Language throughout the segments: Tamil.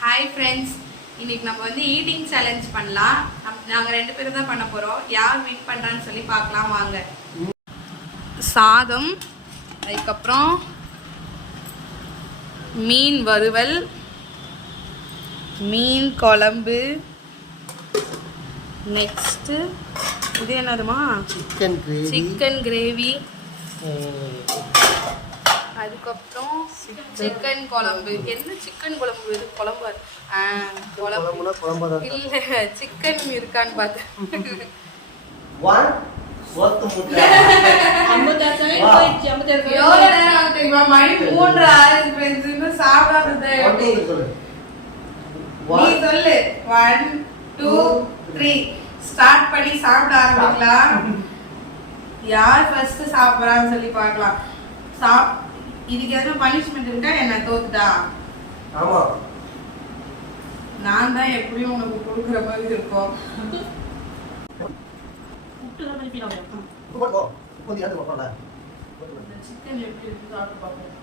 ஹாய் ஃப்ரெண்ட்ஸ் இன்னைக்கு நம்ம வந்து ஈட்டிங் சேலஞ்ச் பண்ணலாம். நம்- நாங்க ரெண்டு பேரும் தான் பண்ண போறோம். யார் வின் பண்றான்னு சொல்லி பார்க்கலாம் வாங்க. சாதம் அதுக்கப்புறம் மீன் வறுவல் மீன் குழம்பு நெக்ஸ்ட்டு இது என்னதுமா? சிக்கன் கிரேவி சிக்கன் கிரேவி அதுக்கப்புறம் சிக்கன். குழம்பு. என்ன சிக்கன் குழம்பு? இது குழம்பு. குழம்பு. இல்ல சிக்கன் இருக்கான்னு பார்த்தேன்? மணி மூன்று. இன்னும் சாப்பிடாதது. நீ சொல்லு. ஒன் டூ த்ரீ ஸ்டார்ட் பண்ணி சாப்பிட ஆரம்பிக்கலாம். யார் ஃபர்ஸ்ட் சாப்பிட்றான்னு சொல்லி பார்க்கலாம். சாப் இதுக்கு எதுவும் பனிஷ்மெண்ட் இருக்கா? என்ன தோத்துட்டா? ஆமா. நான் தான் எப்படியும் உனக்கு கொடுக்குற மாதிரி இருக்கும். சிக்கன் எப்படி இருக்கு சாப்பிட்டு பார்ப்போம்.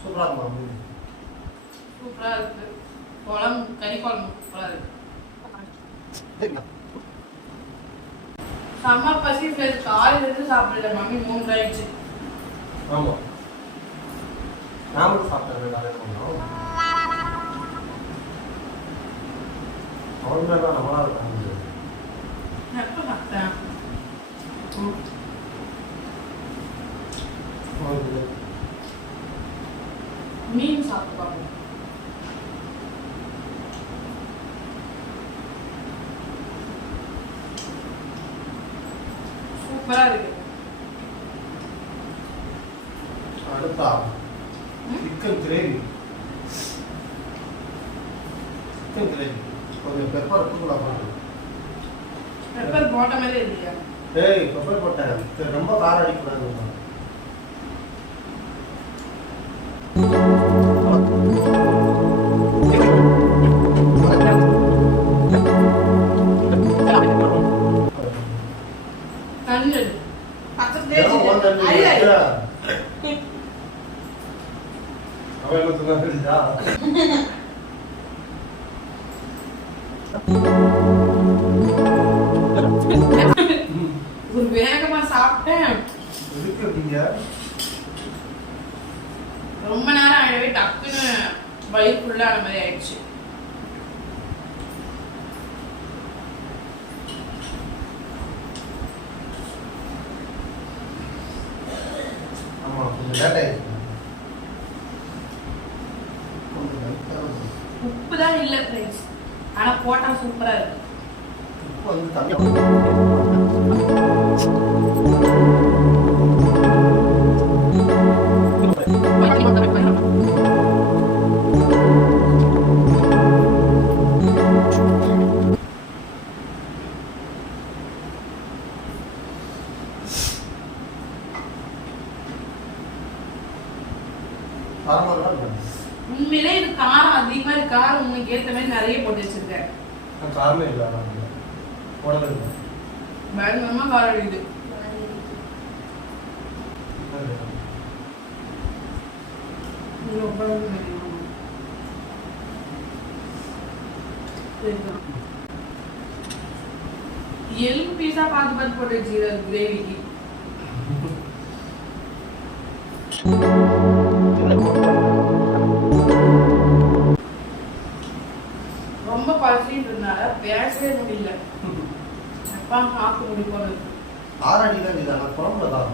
சூப்பரா இருக்குமா சூப்பரா இருக்கு. குழம்பு கறி குழம்பு சூப்பரா இருக்கு. செம்ம பசி ஃப்ரெண்ட்ஸ் காலையில இருந்து சாப்பிடல. மம்மி மூணு ஆயிடுச்சு ஆமா. நான் மட்டும் சாப்பிட்டேன். காலையில் பண்ணோம் அவங்க தான் நம்மளா இருக்காங்க. நான் எப்போ சாப்பிட்டேன் மீன் சாப்பிட்டு பார்ப்போம் சூப்பரா இருக்கு. அடுத்தா? சிக்கன் கிரேவி சிக்கன் கிரேவி கொஞ்சம் பெப்பர் தூக்கலா போட்டு பெப்பர் போட்ட மாதிரி இல்லையா? ஏய் பெப்பர் போட்டேன் ரொம்ப காரம் அடிக்கூடாது என்ன சொன்னா? ஒரு வேகமா சாப்பிட்டேன் எதுக்கு அப்படிங்க? ரொம்ப நேரம் ஆகவே டக்குன்னு வயிறு ஃபுல்லான மாதிரி ஆயிடுச்சு ஆமா, கொஞ்சம் late ஆயிடுச்சு. கொஞ்சம் light ஆ இருக்கு. உப்பு தான் இல்லை ஃப்ரெண்ட்ஸ் ஆனா போட்டா சூப்பரா இருக்கு. உப்பு உண்மையிலே இது காரம் அதிகமா இருக்கு. காரம் உங்களுக்கு ஏத்த மாதிரி நிறைய போட்டு வச்சிருக்கேன். காரமே இல்லை. பயங்கரமா காரம் அடிக்குது. எலும்பு பீஸா பார்த்து பார்த்து போட்டு வச்சுக்கிறாரு கிரேவிக்கு. பேசவே முடியல. எப்பா சாப்பிட்டு முடிப்போம் ஆறடி தான் இது ஆனால் குழம்புல தான்.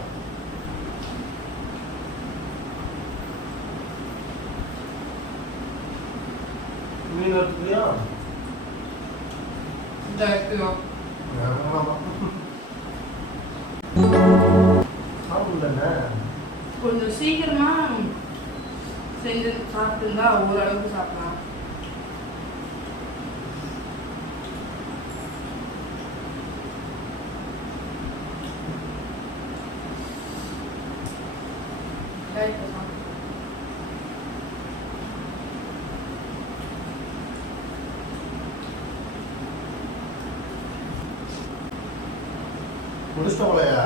மீன் இருக்குல்லையா இந்த கொஞ்சம் சீக்கிரமா செஞ்சு சாப்பிட்டுருந்தா ஓரளவுக்கு சாப்பிடலாம். முடிச்சிட்டோம்லையா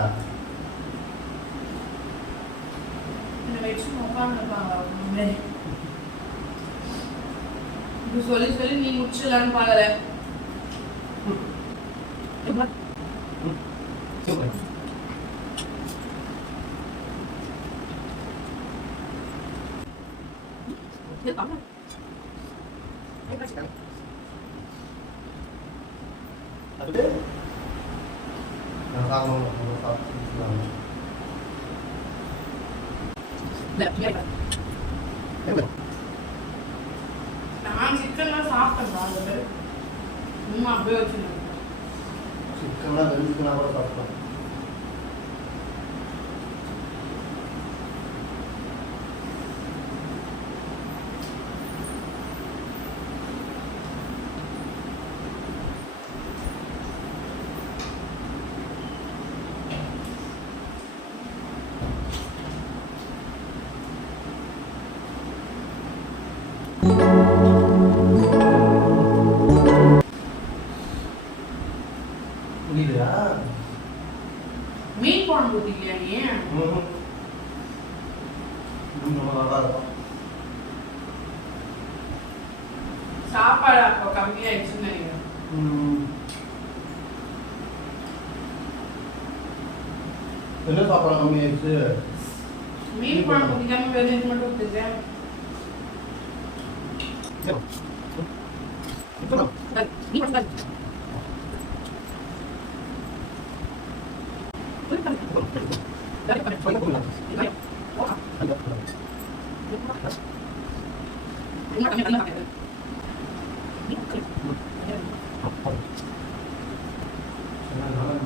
சொல்லி சொல்லி நீ முடிச்சிடலான்னு பாக்கல நான் சிக்கன்லாம் சாப்பிட்டேன் அது சும்மா அப்படியே வச்சுருந்தேன் சிக்கன்லாம் வெளுத்துனா கூட சாப்பிட்டோம் புரியுதா மீன் குழம்பு ஊற்றிக்கலையா நீ ம் ரொம்ப நல்லா இருக்கும் சாப்பாடு அப்போ கம்மியாயிடுச்சுன்னு நினைக்கிறேன் ம். என்ன சாப்பாடு கம்மியாயிடுச்சு மீன் குழம்பு ஊற்றிக்காம வெறும் இது மட்டும்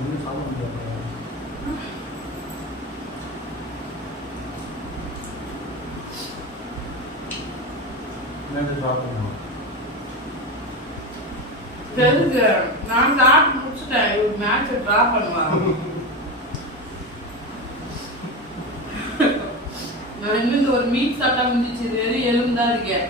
மீன் சாப்பிட முடியாது. என்னது சாப்பிடணும். தெரிஞ்சு நான் சாப்பிட்டு முடிச்சுட்டேன். இவர் மேட்சை ட்ரா பண்ணுவாங்க நான் இன்னும் இந்த ஒரு மீட் சாப்பிட்டா முடிஞ்சிச்சு. வெறும் எலும்பு தான் இருக்கேன்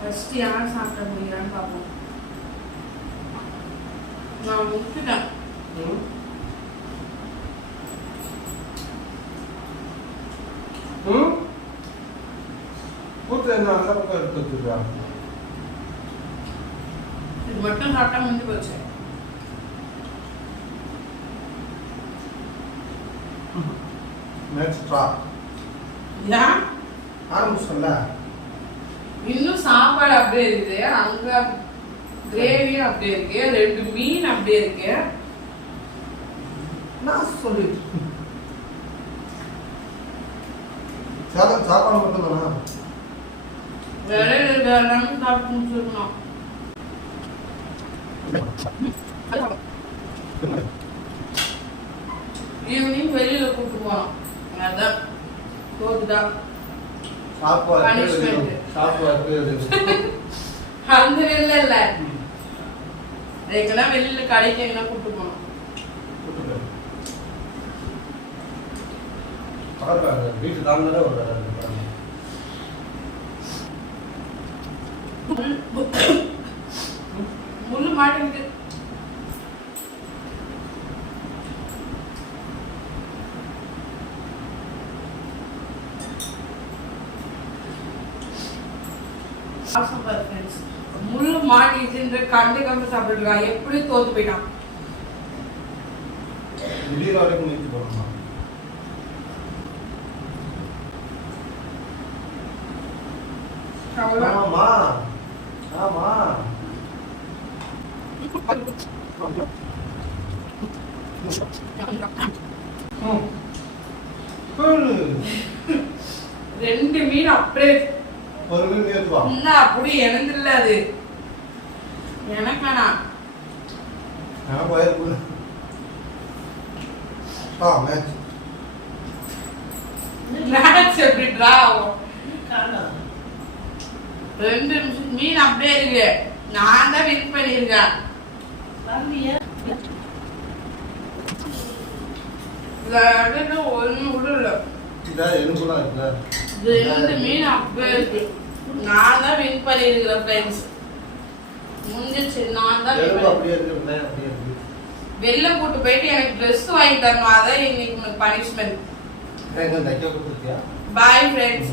ஃபர்ஸ்ட் யார் சாப்பிட முடியலான்னு பார்ப்போம். நான் முடிச்சுட்டேன் ம் கூட்டு என்ன அந்த பக்கம் எடுத்து வச்சுருக்கா இது மட்டும் சாப்பிட்டா முடிஞ்சு போச்சு நெக்ஸ்ட் ட்ரா ஏன் ஆரம்பிச்சோம்ல இன்னும் சாப்பாடு அப்படியே இருக்குது அங்க கிரேவியும் அப்படியே இருக்கு ரெண்டு மீன் அப்படியே இருக்கு. நான் சொல்லிட்டு சாதம் சாப்பாடு மட்டும் தானா? வேற எல்லாமே சாப்பிட்டு முடிச்சிருக்கணும் ஈவினிங் வெளியில கூட்டு போனோம் அதான் தோத்துட்டா சாப்பாடு அந்த இல்ல. அதுக்கெல்லாம் வெளியில கடைக்கு எங்கன்னா கூட்டு போனோம் வீட்டு தாண்டே ஒரு முள்ளு மாட்டேங்குது awesome பாரு friends. முள்ளு மாட்டிச்சுன்ற கண்டு கண்டு சாப்பிட்டுருக்கான் எப்படி தோத்து போயிட்டான். ஆமா ஆமா. ரெண்டு மீன் அப்படியே ஒரு மீன் நேத்து வா இன்னும் அப்படி இழந்துடல அது எனக்கானா நான் வயலுக்குள்ள ஆ மேட்ச். மேட்ச் எப்படி டிரா ஆகும் ரெண்டு நிமிஷம் மீன் அப்படியே இருக்கு. நான் தான் வின் பண்ணியிருக்கேன். ஒண்ணு கூட இல்ல. இதான் எலும்புலாம் அப்படியே இருக்கு. நான் தான் வின் பண்ணிருக்கிறேன் ஃப்ரெண்ட்ஸ் முடிஞ்சிச்சு நான் தான் win எலும்பு பண்ணி- அப்படியே இருக்கு? வெங்காயம் அப்படியே இருக்கு. வெளில கூட்டு போயிட்டு எனக்கு ட்ரெஸ் வாங்கி தரணும். அதான் இன்னைக்கு உனக்கு பனிஷ்மெண்ட் எங்க தைக்க கொடுத்துருக்கியா? Bye friends